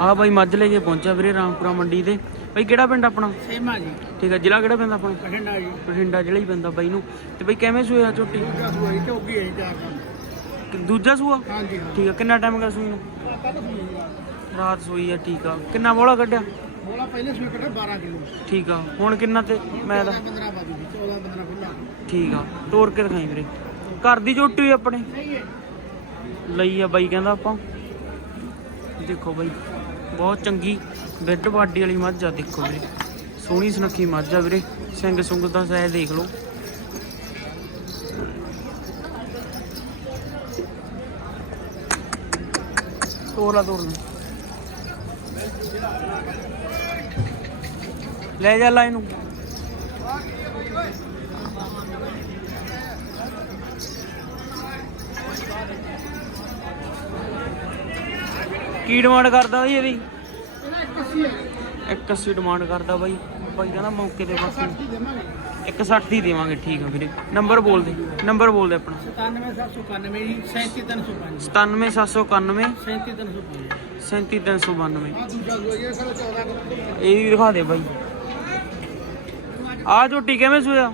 ਆ ਬਾਈ ਮੱਝ ਲੈ ਕੇ ਪਹੁੰਚਿਆ ਵੀਰੇ ਰਾਮਪੁਰਾ ਮੰਡੀ ਤੇ। ਬਾਈ ਕਿਹੜਾ ਪਿੰਡ ਆਪਣਾ? ਸੇਮਾ ਜੀ। ਠੀਕ ਆ ਜ਼ਿਲ੍ਹਾ ਕਿਹੜਾ ਪੈਂਦਾ ਆਪਣਾ? ਬਠਿੰਡਾ ਜੀ। ਬਠਿੰਡਾ ਜ਼ਿਲ੍ਹਾ ਹੀ ਪੈਂਦਾ ਬਾਈ ਨੂੰ। ਤੇ ਬਾਈ ਕਿਵੇਂ ਸੂਇਆ ਝੋਟੀ? ਦੂਜਾ ਸੂਆ ਜੀ ਝੋਗੀ ਹੈ ਚਾਰ ਦਾ ਕਿ- ਦੂਜਾ ਸੂਆ? ਹਾਂਜੀ ਹਾਂ ਠੀਕ ਆ ਕਿੰਨਾ ਟਾਈਮ ਗਿਆ ਸੂਈ ਨੂੰ? ਸੂਈ ਰਾਤ ਸੂਈ ਆ ਠੀਕ ਆ। ਕਿੰਨਾ ਬੋਲਾ ਕੱਢਿਆ? ਬੋਲਾ ਪਹਿਲੇ ਸੂਏ ਕੱਢਿਆ 12 ਕਿਲੋ। ਠੀਕ ਆ ਹੁਣ ਕਿੰਨਾ ਤੇ ਮੈਂ ਦਾ 15 ਬਾਜੂ ਜੀ 14 15 ਖੁੱਲਾ ਠੀਕ ਆ ਤੋੜ ਕੇ ਦਿਖਾਈ ਵੀਰੇ। ਘਰ ਦੀ ਝੋਟੀ ਆਪਣੇ? ਹੈ। ਲਈ ਆ ਬਾਈ ਕਹਿੰਦਾ ਆਪਾਂ। ਦੇਖੋ ਬਾਈ। ਬਹੁਤ ਚੰਗੀ। ਬਿੱਡ ਬਾਡੀ ਵਾਲੀ ਮੱਝ ਆ, ਦੇਖੋ ਵੀਰੇ। ਸੋਹਣੀ ਸੁਨੱਖੀ ਮੱਝ ਆ ਵੀਰੇ। ਸਿੰਘ ਸੁੰਗ ਦਾ ਸਾਇ ਦੇਖ ਲਓ। ਤੋੜ ਲਾ। ਲੈ ਜਾ ਲਾ ਇਹਨੂੰ। ਕੀ ਡਿਮਾਂਡ ਕਰਦਾ ਬਈ ਇਹਦੀ? ਇਹਦਾ 81 ਹੈ 180 ਡਿਮਾਂਡ ਕਰਦਾ ਬਾਈ। ਬਾਈ ਕਹਿੰਦਾ ਮੌਕੇ ਤੇ ਬਸ 60 ਦੀ ਦੇਵਾਂਗੇ। 160 ਦੀ ਦੇਵਾਂਗੇ ਠੀਕ ਆ ਵੀਰੇ। ਨੰਬਰ ਬੋਲ ਦੇ। ਨੰਬਰ ਬੋਲ ਦੇ ਆਪਣਾ। 97791 ਜੀ 37305 97791 37305 37392 ਆ ਦੂਜਾ ਸੂਆ ਜੀ ਇਹ ਸਾਡਾ 14 ਕਿਲੋ ਇਹ ਵੀ ਦਿਖਾ ਦੇ ਬਾਈ। ਆ ਝੋਟੀ ਕਿਵੇਂ ਸੂਇਆ?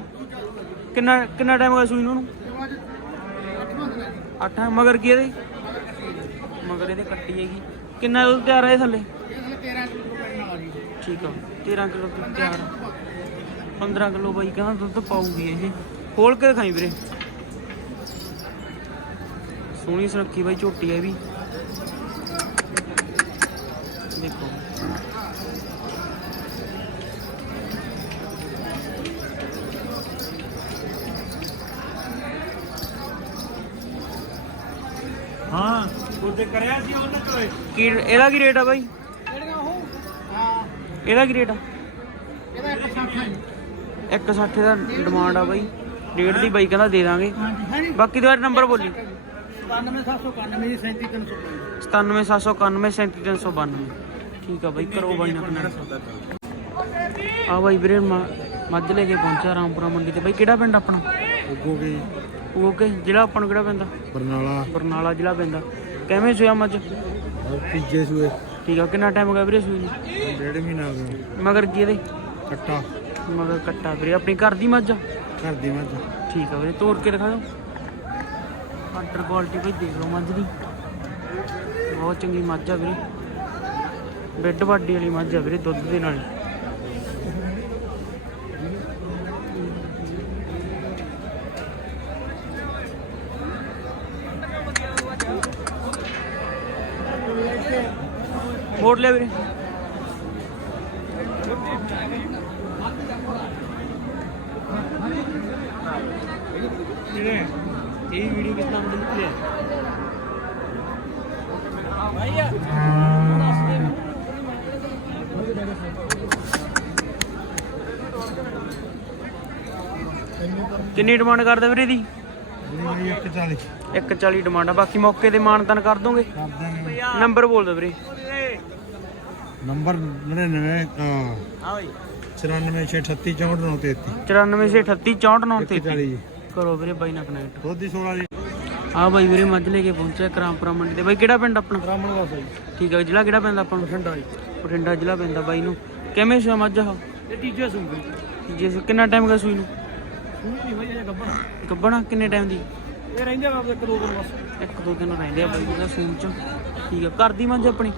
ਕਿੰਨਾ ਕਿੰਨਾ ਟਾਈਮ ਹੋ ਗਿਆ ਸੂਈ ਨੂੰ ਜਮਾ ਜੀ 8ਵਾਂ ਦਿਨ ਹੈ ਜੀ। ਅੱਠ ਮਗਰ ਕੀ ਇਹਦੇ? ਮਗਰ ਇਹਦੇ ਕੱਟੀ ਹੈਗੀ। ਕਿੰਨਾ ਦੁੱਧ ਤਿਆਰ ਹੈ ਥੱਲੇ? ਇਹ ਸਾਡਾ 13 ਕਿਲੋ ਪੈਣ ਵਾਲਾ ਜੀ। ਠੀਕ ਆ। 13 ਕਿਲੋ ਦੁੱਧ ਤਿਆਰ ਆ। 15 ਕਿਲੋ ਬਾਈ ਕਹਿੰਦਾ ਦੁੱਧ ਪਾਊਗੀ ਇਹ। ਖੋਲ ਕੇ ਦਿਖਾਈ ਵੀਰੇ। ਸੋਹਣੀ ਸੁਰੱਖੀ ਬਾਈ ਝੋਟੀ ਹੈ ਵੀ ਦੇਖੋ ਹਾਂ। ਉਹਦੇ ਕਰਿਆ ਸੀ ਉਹਨਾਂ ਕੋਲੇ ਕੀ ਇਹਦਾ ਕੀ ਰੇਟ ਆ ਬਾਈ? ਜਿਹੜੀਆਂ ਉਹ? ਹਾਂ। ਇਹਦਾ ਕੀ ਰੇਟ ਆ? ਇਹਦਾ 160 ਹੈ ਜੀ। 160 ਦਾ ਡਿਮਾਂਡ ਆ ਬਾਈ। ਰੇਟ ਦੀ ਬਾਈ ਕਹਿੰਦਾ ਦੇ ਦਾਂਗੇ। ਬਾਕੀ ਦੁਆਰਾ ਨੰਬਰ ਬੋਲੀ। 97791 ਜੀ। 37305 97791 37392 ਠੀਕ ਆ ਬਾਈ ਕਰੋ ਬਾਈ connect। ਆ ਬਾਈ ਵੀਰੇ ਮੱਝ ਲੈ ਕੇ ਪਹੁੰਚਿਆ ਰਾਮਪੁਰਾ ਮੰਡੀ ਤੇ। ਬਾਈ ਕਿਹੜਾ ਪਿੰਡ ਆਪਣਾ? ਉਗੋਗੇ ਓਕੇ ਜ਼ਿਲ੍ਹਾ ਆਪਾਂ ਨੂੰ ਕਿਹੜਾ ਪੈਂਦਾ? ਬਰਨਾਲਾ। ਬਰਨਾਲਾ ਜ਼ਿਲ੍ਹਾ ਪੈਂਦਾ। ਕਿਵੇਂ ਸੋਇਆ ਮੱਝ? ਤੀਜੇ ਸੂਏ। ਠੀਕ ਆ ਕਿੰਨਾ ਟਾਈਮ ਹੋ ਗਿਆ ਵੀਰੇ ਸੂਈ ਨੂੰ ਡੇਢ ਮਹੀਨਾ ਹੋ ਗਿਆ। ਮਗਰ ਕੀ ਇਹਦੇ? ਕੱਟਾ। ਮਗਰ ਕੱਟਾ ਵੀਰੇ। ਆਪਣੀ ਘਰ ਦੀ ਮੱਝ ਆ? ਘਰ ਦੀ ਮੱਝ ਠੀਕ ਆ ਵੀਰੇ ਤੋੜ ਕੇ ਦਿਖਾ ਦਿਓ। ਆਰਡਰ ਕੁਆਲਿਟੀ ਬਈ ਦੇਖ ਲਓ ਮੱਝ ਦੀ। ਬਹੁਤ ਚੰਗੀ ਮੱਝ ਆ ਵੀਰੇ। ਬੈੱਡ ਬਾਡੀ ਵਾਲੀ ਮੱਝ ਆ ਵੀਰੇ ਦੁੱਧ ਦੇ ਨਾਲ। ਮੋੜ ਲਿਆ ਵੀਰੇ। ਇਹ ਵੀਡੀਓ ਕਿਸ ਨਾਮ ਦੀ ਨਿਕਲਿਆ ਕਿੰਨੀ ਡਿਮਾਂਡ ਕਰਦਾ ਵੀਰੇ ਦੀ ਜਿਹੜੀ 140 140 ਡਿਮਾਂਡ ਆ। ਬਾਕੀ ਮੌਕੇ ਤੇ ਮਾਨਤਨ ਕਰ ਦੋਗੇ? ਨੰਬਰ ਬੋਲ ਦਿਓ ਵੀਰੇ। ਨੰਬਰ 99 ਹਾਂ ਹਾਂ ਬਈ। 94 638 9438 140 ਜੀ ਕਰੋ ਵੀਰੇ ਬਾਈ ਨਾਲ ਕਨੈਕਟ ਦੁੱਧ ਦੀ 16 ਜੀ ਆ ਬਾਈ ਵੀਰੇ ਮੱਝ ਲੈ ਕੇ ਪਹੁੰਚਿਆ ਕਰਾਮਪੁਰਾ ਮੰਡੀ ਤੇ। ਬਾਈ ਕਿਹੜਾ ਪਿੰਡ ਆਪਣਾ? ਬ੍ਰਾਹਮਣ ਦਾ ਸਹੀ। ਠੀਕ ਹੈ ਜ਼ਿਲ੍ਹਾ ਕਿਹੜਾ ਪੈਂਦਾ ਆਪਾਂ ਨੂੰ? ਬਠਿੰਡਾ ਜੀ। ਬਠਿੰਡਾ ਜ਼ਿਲ੍ਹਾ ਪੈਂਦਾ ਬਾਈ ਨੂੰ। ਕਿਵੇਂ ਸੂਆ ਮੱਝ ਆ ਤੀਜੇ ਸੂਏ ਜਿਸ ਕਿੰਨਾ ਟਾਈਮ ਗਿਆ ਸੂਈ ਨੂੰ? ਸੂਈ ਨਹੀਂ ਹੋਈ ਇਹ ਗੱਬਣ ਗੱਬਣਾ ਕਿੰਨੇ ਟਾਈਮ ਦੀ? ਇਹ ਰਹਿੰਦੇ ਆ ਇੱਕ ਦੋ ਦਿਨ ਬਸ। ਇੱਕ ਦੋ ਦਿਨ ਰਹਿੰਦੇ ਆ ਬਾਈ ਉਹਦਾ ਸੂਣ ਚ। ਠੀਕ ਆ। ਘਰ ਦੀ ਮੱਝ ਆਪਣੀ?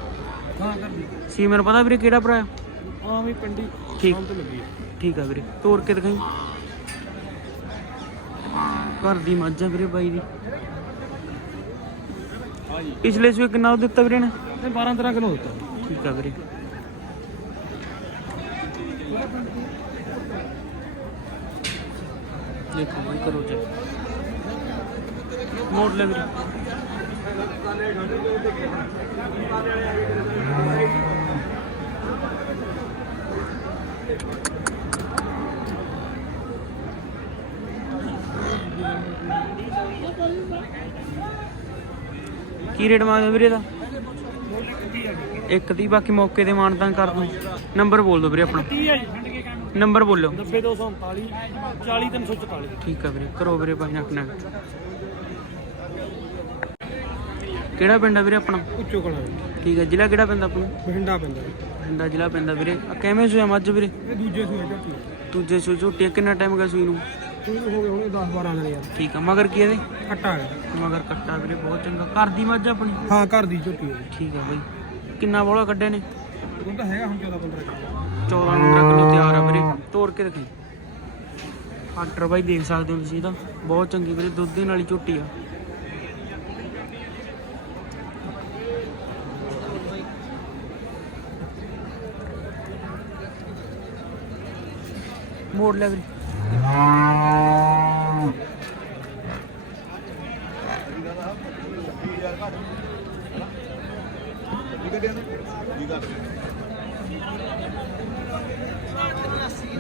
ਹਾਂ ਕਰਦੀ ਸੀ ਮੈਨੂੰ ਪਤਾ ਵੀਰੇ ਕਿਹੜਾ ਭਰਾ ਆ? ਆ ਵੀ ਪਿੰਡੀ ਠੀਕ। ਤੇ ਲੱਗੀ ਹੈ ਠੀਕ ਆ ਵੀਰੇ ਤੋੜ ਕੇ ਦਿਖਾਈ। ਘਰ ਦੀ ਮੱਝ ਆ ਵੀਰੇ ਬਾਈ ਦੀ। ਹਾਂ ਜੀ ਪਿਛਲੇ ਸੂਏ ਕਿੰਨਾ ਉਹ ਦਿੱਤਾ ਵੀਰੇ ਨੇ? ਇਹ 12 13 ਕਿਲੋ ਦਿੱਤਾ। ਠੀਕ ਆ ਵੀਰੇ। ਦੇਖੋ ਬਾਈ ਕਰੋ ਜੀ ਮੋੜ ਲੈ ਵੀਰੇ। ਕੀ ਰੇਟ ਮੰਗਦੇ ਵੀਰੇ ਦਾ ਇੱਕ ਦੀ ਬਾਕੀ ਮੌਕੇ ਤੇ ਮਾਨਤਾਂ ਕਰ ਦੂੰ। ਨੰਬਰ ਬੋਲ ਦਿਓ ਵੀਰੇ ਆਪਣਾ। 30 ਹੈ ਜੀ ਛੱਡ ਕੇ ਕਹਿਣ ਨੰਬਰ ਬੋਲੋ 90239 40344 ਠੀਕ ਆ ਵੀਰੇ ਕਰੋ ਵੀਰੇ ਬਾਈ ਨਾਲ ਕਨੈਕਟ ਕਿਹੜਾ ਪਿੰਡ ਆ ਵੀਰੇ ਆਪਣਾ? ਉੱਚੋ ਕਲਾ ਠੀਕ ਹੈ ਜ਼ਿਲ੍ਹਾ ਕਿਹੜਾ ਪੈਂਦਾ ਆਪਣਾ? ਬਠਿੰਡਾ ਪੈਂਦਾ। ਬਠਿੰਡਾ ਜ਼ਿਲ੍ਹਾ ਪੈਂਦਾ ਵੀਰੇ। ਆ ਕਿਵੇਂ ਸੂਆ ਮੱਝ ਵੀਰੇ? ਇਹ ਦੂਜੇ ਸੂਏ ਝੋਟੀ ਦੂਜੇ ਸੂ ਝੋਟੀ ਕਿੰਨਾ ਟਾਈਮ ਗਿਆ ਸੂਈ ਨੂੰ? ਤੂੰ ਹੋ ਗਏ ਹੁਣੇ 10 12 ਦਿਨ ਯਾਰ। ਠੀਕ ਆ ਮਗਰ ਕੀ ਇਹਦੇ? ਕੱਟਾ ਹੈ। ਮਗਰ ਕੱਟਾ ਵੀਰੇ ਬਹੁਤ ਚੰਗਾ। ਘਰ ਦੀ ਮੱਝ ਆਪਣੀ? ਹਾਂ ਘਰ ਦੀ ਝੋਟੀ ਹੈ ਠੀਕ ਆ ਬਾਈ। ਕਿੰਨਾ ਬੋਲਾ ਕੱਢੇ ਨੇ? ਉਹ ਤਾਂ ਹੈਗਾ ਹੁਣ 14 15 ਕਿਲੋ। 14 15 ਕਿਲੋ ਤਿਆਰ ਆ ਵੀਰੇ। ਤੋੜ ਕੇ ਰੱਖੀ ਆਰਡਰ ਬਾਈ ਦੇਖ ਸਕਦੇ ਹੋ ਤੁਸੀਂ ਇਹਦਾ ਬਹੁਤ ਚੰਗੀ ਵੀਰੇ ਦੁੱਧ ਦੇ ਨਾਲ ਹੀ ਝੋਟੀ ਆ। ਮੋੜ ਲੈ ਵੀਰੇ।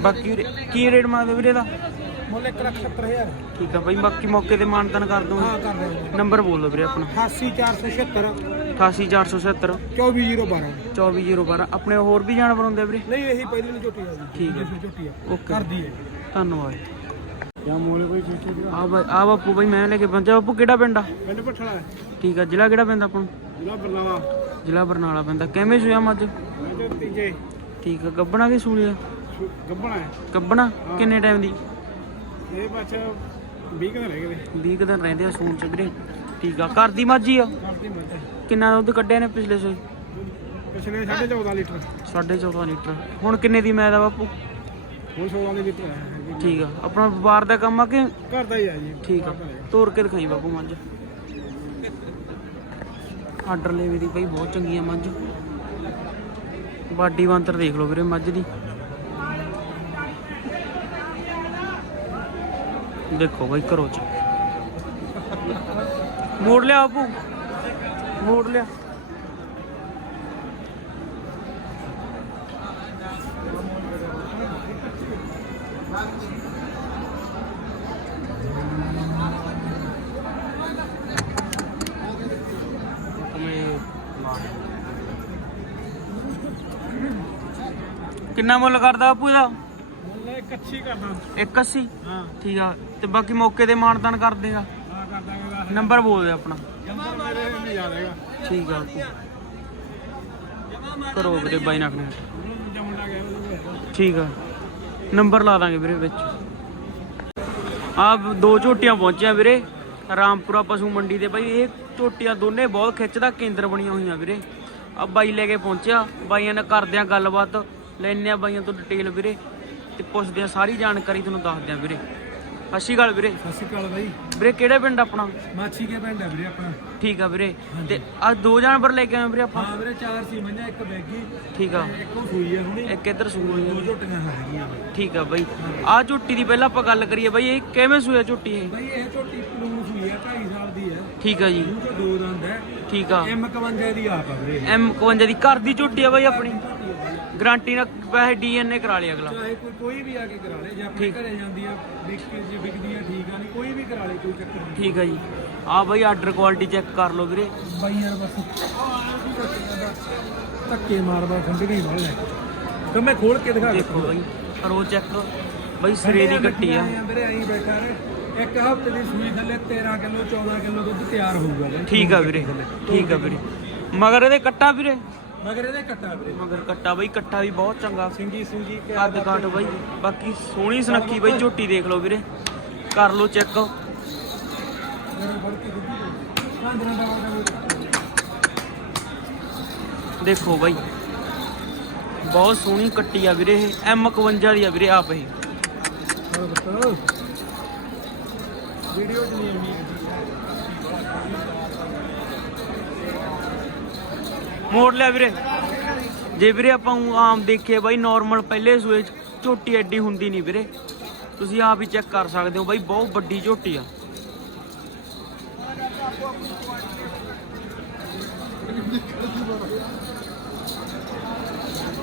ਬਾਕੀ ਵੀਰੇ ਕੀ ਰੇਟ ਮੰਗਦੇ ਵੀਰੇ ਦਾ ਮੁੱਲ 1 ਲੱਖ 70 ਹਜ਼ਾਰ। ਠੀਕ ਆ ਬਾਈ ਬਾਕੀ ਮੌਕੇ ਤੇ ਮਾਨਤਨ ਕਰ ਦੂੰਗਾ ਹਾਂ ਕਰ ਰਹੇ ਨੰਬਰ ਬੋਲ ਦਿਓ ਵੀਰੇ ਆਪਣਾ। 88476 88470 24012 24012 ਆਪਣੇ ਹੋਰ ਵੀ ਜਾਨਵਰ ਹੁੰਦੇ ਵੀਰੇ? ਨਹੀਂ ਇਹੀ ਪਹਿਲੀ ਨੂੰ ਝੋਟੀ ਆ ਜੀ। ਠੀਕ ਹੈ। ਝੋਟੀ ਆ। ਓਕੇ। ਘਰ ਦੀ ਹੈ। ਧੰਨਵਾਦ। ਕਿਆ ਮੋਲੇ ਕੋਈ ਚੀਜ਼ ਆ ਬਾਈ ਆ ਬਾਪੂ ਬਾਈ ਮੈਂ ਲੈ ਕੇ ਪਹੁੰਚਿਆ। ਬਾਪੂ ਕਿਹੜਾ ਪਿੰਡ ਆ? ਪਿੰਡ ਪਠਲਾ ਹੈ। ਠੀਕ ਆ। ਜ਼ਿਲ੍ਹਾ ਕਿਹੜਾ ਪੈਂਦਾ ਆਪਾਂ ਨੂੰ? ਜ਼ਿਲ੍ਹਾ ਬਰਨਾਲਾ। ਜ਼ਿਲ੍ਹਾ ਬਰਨਾਲਾ ਪੈਂਦਾ। ਕਿਵੇਂ ਸੋਇਆ ਮੱਝ? ਤੀਜੇ। ਠੀਕ ਆ। ਗੱਬਣਾ ਕੀ ਸੂਲੀ ਆ? ਗੱਬਣਾ ਹੈ। ਗੱਬਣਾ? ਕਿੰਨੇ ਟਾਈਮ ਦੀ? ਇਹ ਬੱਚਾ 20 ਕਿਲੋ ਰਹਿ ਗਏ 20 ਕੁ ਦਿਨ ਰਹਿੰਦੇ ਆ ਸੂਣ ਚ ਵੀਰੇ। ਠੀਕ ਆ। ਘਰ ਦੀ ਮੱਝ ਹੀ ਆ? ਕਰਦੀ ਮੱਝ ਕਿੰਨਾ ਦੁੱਧ ਕੱਢਿਆ ਨੇ ਪਿਛਲੇ ਸੋਈ ਪਿਛਲੇ 14.5 ਲੀਟਰ। 14.5 ਲੀਟਰ। ਹੁਣ ਕਿੰਨੇ ਦੀ ਮੈਂ ਦਾ ਬਾਪੂ? ਹੁਣ 16 ਲੀਟਰ ਹੈ। ਠੀਕ ਆ। ਆਪਣਾ ਵਪਾਰ ਦਾ ਕੰਮ ਆ ਕਿ ਘਰ ਦਾ ਹੀ ਆ ਜੀ। ਠੀਕ ਆ। ਤੋੜ ਕੇ ਦਿਖਾਈ ਬਾਪੂ ਮੱਝ। ਆਰਡਰ ਲੈਵੇ ਦੀ ਭਾਈ ਬਹੁਤ ਚੰਗੀ ਆ ਮੱਝ। ਬਾਡੀ ਬੰਤਰ ਦੇਖ ਲਓ ਵੀਰੇ ਮੱਝ ਦੀ। ਦੇਖੋ ਭਾਈ ਕਰੋ ਚ। ਮੋੜ ਲਿਆ ਬਾਪੂ। ਮੋੜ ਲਿਆ। ਕਿੰਨਾ ਮੁੱਲ ਕਰਦਾ ਬਾਪੂ ਇਹਦਾ? ਮੁੱਲ ਇਹ ਕੱਚੀ ਕਰਦਾ। 180 ਹਾਂ। ਠੀਕ ਆ ਤੇ ਬਾਕੀ ਮੌਕੇ ਤੇ ਮਾਨਤਾਨ ਕਰ ਦੇਗਾ। ਹਾਂ ਕਰ ਦਾਂਗੇ। ਨੰਬਰ ਬੋਲ ਦੇ ਆਪਣਾ। ਠੀਕ ਆ। ਕਰੋ ਵੀਰੇ ਬਾਈ ਨਾਲ ਠੀਕ ਆ। ਨੰਬਰ ਲਾ ਦਾਂਗੇ ਵੀਰੇ ਵਿੱਚ। ਆ ਦੋ ਝੋਟੀਆਂ ਪਹੁੰਚੀਆਂ ਵੀਰੇ। ਰਾਮਪੁਰਾ ਪਸ਼ੂ ਮੰਡੀ ਦੇ ਬਾਈ ਇਹ ਝੋਟੀਆਂ ਦੋਨੇ ਬਹੁਤ ਖਿੱਚ ਦਾ ਕੇਂਦਰ ਬਣੀਆਂ ਹੋਈਆਂ ਵੀਰੇ। ਆ ਬਾਈ ਲੈ ਕੇ ਪਹੁੰਚਿਆ। ਬਾਈਆਂ ਨਾਲ ਕਰਦੇ ਆ ਗੱਲਬਾਤ। ਲੈਣੇ ਆ ਬਾਈਆਂ ਤੋਂ ਡਿਟੇਲ ਵੀਰੇ। ਤੇ ਪੁੱਛਦੇ ਆ ਸਾਰੀ ਜਾਣਕਾਰੀ ਤੁਹਾਨੂੰ ਦੱਸਦੇ ਆ ਵੀਰੇ। ਸਤਿ ਸ਼੍ਰੀ ਅਕਾਲ ਵੀਰੇ। ਸਤਿ ਸ਼੍ਰੀ ਅਕਾਲ ਬਾਈ। ਵੀਰੇ ਕਿਹੜੇ ਪਿੰਡ ਆਪਣਾ? ਮਾਛੀ ਕੇ ਪਿੰਡ ਹੈ ਵੀਰੇ ਆਪਣਾ। ਠੀਕ ਆ ਵੀਰੇ। ਤੇ ਆ ਦੋ ਜਾਨਵਰ ਲੈ ਕੇ ਆਏ ਵੀਰੇ ਆਪਾਂ? ਹਾਂ ਵੀਰੇ ਚਾਰ ਸੀ ਮੰਝਾਂ ਇੱਕ ਬੈਗੀ ਠੀਕ ਆ। ਇੱਕ ਉਹ ਸੂਈ ਆ ਹੁਣੇ। ਇੱਕ ਇੱਧਰ ਸੂਈ ਦੋ ਆ ਝੋਟੀਆਂ ਹੈਗੀਆਂ ਬਾਈ। ਠੀਕ ਆ ਬਾਈ। ਆ ਝੋਟੀ ਦੀ ਪਹਿਲਾਂ ਆਪਾਂ ਗੱਲ ਕਰੀਏ ਬਾਈ ਇਹ ਕਿਵੇਂ ਸੂਇਆ ਝੋਟੀ ਇਹ? ਬਾਈ ਇਹ ਝੋਟੀ ਪਲੂਣ ਸੂਈ ਹੈ 2.5 ਸਾਲ ਦੀ ਹੈ ਠੀਕ ਆ ਜੀ। ਦੋ ਦੰਦ ਹੈ ਠੀਕ ਆ। ਐਮ 51 ਦੀ ਆਪ ਆ ਵੀਰੇ। ਐਮ 51 ਦੀ ਘਰ ਦੀ ਝੋਟੀ ਆ ਬਾਈ ਆਪਣੀ? ਗਾਰੰਟੀ ਨਾਲ ਵੈਸੇ ਡੀਐਨਏ ਕਰਾ ਲਿਆ ਅਗਲਾ। ਚਾਹੇ ਕੋਈ ਕੋਈ ਵੀ ਆ ਕੇ ਕਰਾ ਲੇ ਜੇ ਆਪਣੇ ਘਰੇ ਜਾਂਦੀ ਆ ਵਿਕ ਕੇ ਜੇ ਵਿਕਦੀ ਆ ਠੀਕ ਆ ਨਹੀਂ ਕੋਈ ਵੀ ਕਰਾ ਲੇ ਕੋਈ ਚੱਕਰ ਨਹੀਂ। ਠੀਕ ਆ ਜੀ। ਆ ਬਾਈ ਆਰਡਰ ਕੁਆਲਿਟੀ ਚੈੱਕ ਕਰ ਲਓ ਵੀਰੇ। ਬਾਈ ਯਾਰ ਬਸ ਧੱਕੇ ਮਾਰ ਮਾਰ ਖੰਡ ਨਹੀਂ ਮਾਰ ਲੈ ਤਾਂ ਮੈਂ ਖੋਲ ਕੇ ਦਿਖਾ ਦੇਖੋ ਬਾਈ ਕਰੋ ਚੈੱਕ ਬਾਈ ਸਿਰੇ ਦੀ ਕੱਟੀ ਆ। ਵੀਰੇ ਐਂ ਬੈਠਾ ਰਹੇ ਇੱਕ ਹਫ਼ਤੇ ਦੀ ਸੂਈ ਥੱਲੇ 13 ਕਿਲੋ 14 ਕਿਲੋ ਦੁੱਧ ਤਿਆਰ ਹੋਊਗਾ ਠੀਕ ਆ ਵੀਰੇ ਠੀਕ ਆ ਵੀਰੇ। ਮਗਰ ਇਹਦੇ ਕੱਟਾ ਵੀਰੇ। ਮਗਰ ਇਹਦੇ ਕੱਟਾ ਵੀਰੇ। ਮਗਰ ਕੱਟਾ ਬਾਈ ਕੱਟਾ ਵੀ ਬਹੁਤ ਚੰਗਾ। ਸਿੰਗੀ ਸੁੰਗੀ ਕੇ ਕੱਦ ਕਾਟ ਬਾਈ। ਬਾਕੀ ਸੋਹਣੀ ਸੁਨੱਖੀ ਬਾਈ ਝੋਟੀ ਦੇਖ ਲਓ ਵੀਰੇ। ਕਰ ਲਓ ਚੈੱਕ। ਦੇਖੋ ਬਾਈ। ਬਹੁਤ ਸੋਹਣੀ ਕੱਟੀ ਆ ਵੀਰੇ ਇਹ। ਐਮ 51 ਦੀ ਆ ਵੀਰੇ ਆਪ ਇਹ। ਵੀਡੀਓ ਚ ਨਹੀਂ ਆਉਣੀ ਮੋੜ ਲਿਆ ਵੀਰੇ। ਜੇ ਵੀਰੇ ਆਪਾਂ ਆਮ ਦੇਖੀਏ ਬਾਈ ਨਾਰਮਲ ਪਹਿਲੇ ਸੂਏ 'ਚ ਝੋਟੀ ਐਡੀ ਹੁੰਦੀ ਨਹੀਂ ਵੀਰੇ। ਤੁਸੀਂ ਆਪ ਹੀ ਚੈੱਕ ਕਰ ਸਕਦੇ ਹੋ ਬਾਈ ਬਹੁਤ ਵੱਡੀ ਝੋਟੀ ਆ।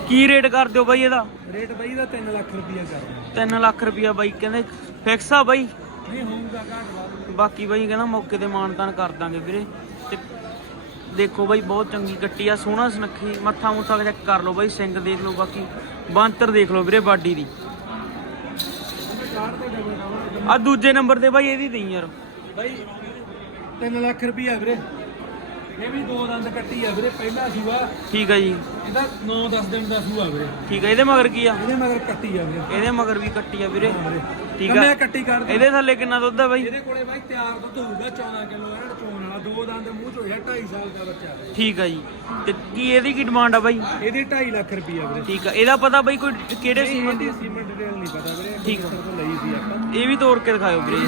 ਕੀ ਰੇਟ ਕਰਦੇ ਹੋ ਬਾਈ ਇਹਦਾ? ਰੇਟ ਬਾਈ ਦਾ 3 ਲੱਖ ਰੁਪਈਆ ਕਰਦਾ 3 ਲੱਖ ਰੁਪਿਆ ਬਾਈ ਕਹਿੰਦੇ ਫਿਕਸ ਆ ਬਾਈ? ਨਹੀਂ ਹੋਊਗਾ ਘਾਟ ਬਾਕੀ ਬਾਈ ਕਹਿੰਦਾ ਮੌਕੇ ਤੇ ਮਾਨਤਾਨ ਕਰ ਦਾਂਗੇ ਵੀਰੇ। ਤੇ ਦੇਖੋ ਬਾਈ ਬਹੁਤ ਚੰਗੀ ਕੱਟੀ ਆ ਸੋਹਣਾ ਸੁਨੱਖੀ ਮੱਥਾ ਮੁੱਥਾ ਚੈੱਕ ਕਰ ਲਓ ਬਾਈ ਸਿੰਘ ਦੇਖ ਲਓ ਬਾਕੀ ਬਾਂਤਰ ਦੇਖ ਲਓ ਵੀਰੇ ਬਾਡੀ ਦੀ। ਆ ਦੂਜੇ ਨੰਬਰ ਤੇ ਬਾਈ ਇਹਦੀ ਦੇਈ ਯਾਰ। ਬਾਈ 3 ਲੱਖ ਰੁਪਈਆ ਵੀਰੇ। ਇਹ ਵੀ ਦੋ ਦੰਦ ਕੱਟੀ ਆ ਵੀਰੇ ਪਹਿਲਾ ਸੂਆ। ਠੀਕ ਆ ਜੀ। ਇਹਦਾ 9-10 ਦਿਨ ਦਾ ਸੂਆ ਵੀਰੇ। ਠੀਕ ਆ ਇਹਦੇ ਮਗਰ ਕੀ ਆ? ਇਹਦੇ ਮਗਰ ਕੱਟੀ ਆ ਵੀਰੇ। ਇਹਦੇ ਮਗਰ ਵੀ ਕੱਟੀ ਆ ਵੀਰੇ। ਠੀਕ ਆ। ਕੰਮਿਆ ਕੱਟੀ ਕਰ ਇਹਦੇ ਥੱਲੇ ਕਿੰਨਾ ਦੁੱਧ ਆ ਬਾਈ? ਇਹਦੇ ਕੋਲੇ ਬਾਈ ਤਿਆਰ ਦੁੱਧ ਹੋਊਗਾ 14 ਕਿਲੋ ਦੋ ਦੰਦ ਮੂੰਹ ਚ ਹੋਇਆ 2.5 ਸਾਲ ਦਾ ਬੱਚਾ। ਠੀਕ ਆ ਜੀ। ਤੇ ਕੀ ਇਹਦੀ ਕੀ ਡਿਮਾਂਡ ਆ ਬਾਈ? ਇਹਦੀ 2.5 ਲੱਖ ਰੁਪਈਆ ਵੀਰੇ। ਠੀਕ ਆ। ਇਹਦਾ ਪਤਾ ਬਾਈ ਕੋਈ ਕਿਹੜੇ ਸੀਮਨ ਦੀ ਸੀਮੈਂਟ ਡਿਟੇਲ ਨਹੀਂ ਪਤਾ ਵੀਰੇ ਠੀਕ ਆ। ਲਈ ਸੀ ਆਪਾਂ। ਇਹ ਵੀ ਤੋੜ ਕੇ ਦਿਖਾਇਓ ਵੀਰੇ।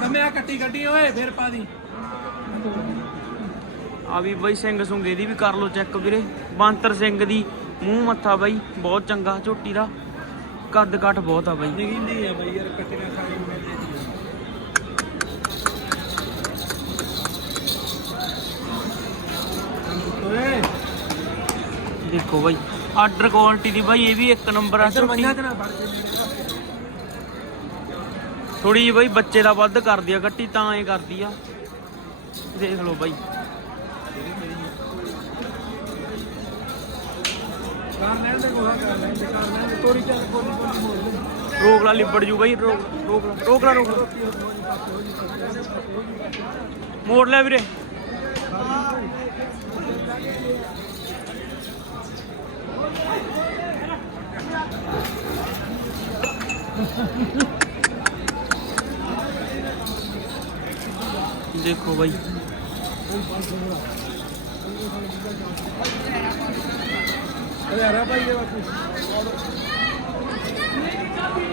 ਕੰਮਿਆ ਕੱਟੀ ਕੱਢੀ ਓਏ ਫਿਰ ਪਾ ਦੀ। ਆ ਵੀ ਬਾਈ ਸਿੰਘ ਸੁੰਗੇ ਦੀ ਵੀ ਕਰ ਲਓ ਚੈੱਕ ਵੀਰੇ। ਬਾਂਤਰ ਸਿੰਘ ਦੀ ਮੂੰਹ ਮੱਥਾ ਬਾਈ ਬਹੁਤ ਚੰਗਾ ਝੋਟੀ ਦਾ। ਕੱਦ ਕੱਟ ਬਹੁਤ ਆ ਬਾਈ। ਨਗੀਂਦੀ ਆ ਬਾਈ ਯਾਰ ਕੱਟੀਆਂ ਖਾਈ ਦੇਖੋ ਬਾਈ ਆਰਡਰ ਕੁਆਲਿਟੀ ਦੀ ਬਾਈ ਇਹ ਵੀ ਇੱਕ ਨੰਬਰ ਆ ਨੇੜੇ ਥੋੜੀ ਜਿਹੀ ਬਾਈ ਬੱਚੇ ਦਾ ਵੱਧ ਕਰਦੀ ਆ ਕੱਟੀ ਤਾਂ ਐ ਕਰਦੀ ਆ। ਦੇਖ ਲਓ ਬਾਈ। ਕਰ ਲੈਣ ਦੇ ਕੋਹਾ ਕਰ ਲੈਣ ਦੇ ਕਰ ਲੈਣ ਦੇ। ਤੋੜੀ ਚੱਲ ਕੋਲੀ ਕੋਲੀ ਮੋੜ ਦੇ ਰੋਕ ਲਾ ਲਿਬੜ ਜੂ ਬਾਈ ਰੋਕ ਰੋਕ ਲਾ ਰੋਕ ਲਾ ਰੋਕ ਲਾ ਮੋੜ ਲਿਆ ਵੀਰੇ। ਦੇਖੋ ਭਾਈ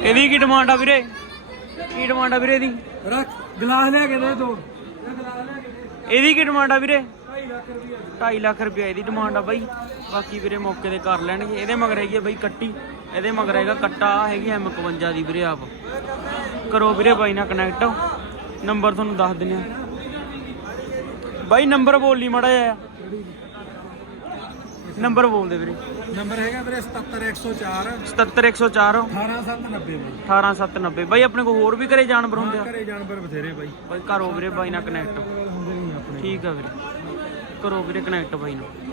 ਇਹਦੀ ਕੀ ਡਿਮਾਂਡ ਆ ਵੀਰੇ? ਕੀ ਡਿਮਾਂਡ ਆ ਵੀਰੇ ਇਹਦੀ? ਰੱਖ ਗਲਾਸ ਲੈ ਕੇ ਦੇ ਦੋ। ਦੇ ਇਹਦੀ ਕੀ ਡਿਮਾਂਡ ਆ ਵੀਰੇ? 2.5 ਲੱਖ ਰੁਪਈਆ। 2.5 ਲੱਖ ਰੁਪਏ ਇਹਦੀ ਡਿਮਾਂਡ ਆ ਬਾਈ। ਬਾਕੀ ਵੀਰੇ ਮੌਕੇ ਤੇ ਕਰ ਲੈਣਗੇ। ਇਹਦੇ ਮਗਰ ਹੈਗੀ ਆ ਬਾਈ ਕੱਟੀ। ਇਹਦੇ ਮਗਰ ਹੈਗਾ ਕੱਟਾ ਹੈਗੀ ਐਮ 51 ਦੀ ਵੀਰੇ ਆਪ। ਕਰੋ ਵੀਰੇ ਬਾਈ ਨਾਲ ਕਨੈਕਟ ਨੰਬਰ ਤੁਹਾਨੂੰ ਦੱਸ ਦਿੰਦੇ ਆ। ਬਾਈ ਨੰਬਰ ਬੋਲ ਲਈ ਮੜਾ ਜਾ ਨੰਬਰ ਬੋਲ ਦੇ ਵੀਰੇ। ਨੰਬਰ ਹੈਗਾ ਵੀਰੇ 77104 77104 18790 ਬਾਈ। 18790 ਬਾਈ ਆਪਣੇ ਕੋਲ ਹੋਰ ਵੀ ਘਰੇ ਜਾਨਵਰ ਹੁੰਦੇ ਆ? ਘਰੇ ਜਾਨਵਰ ਬਥੇਰੇ ਬਾਈ। ਬਾਈ ਕਰੋ ਵੀਰੇ ਬਾਈ ਨਾਲ ਕਨੈਕਟ ਠੀਕ ਆ ਵੀਰੇ। ਕਰੋ ਵੀਰੇ ਕਨੈਕਟ ਬਾਈ ਨਾਲ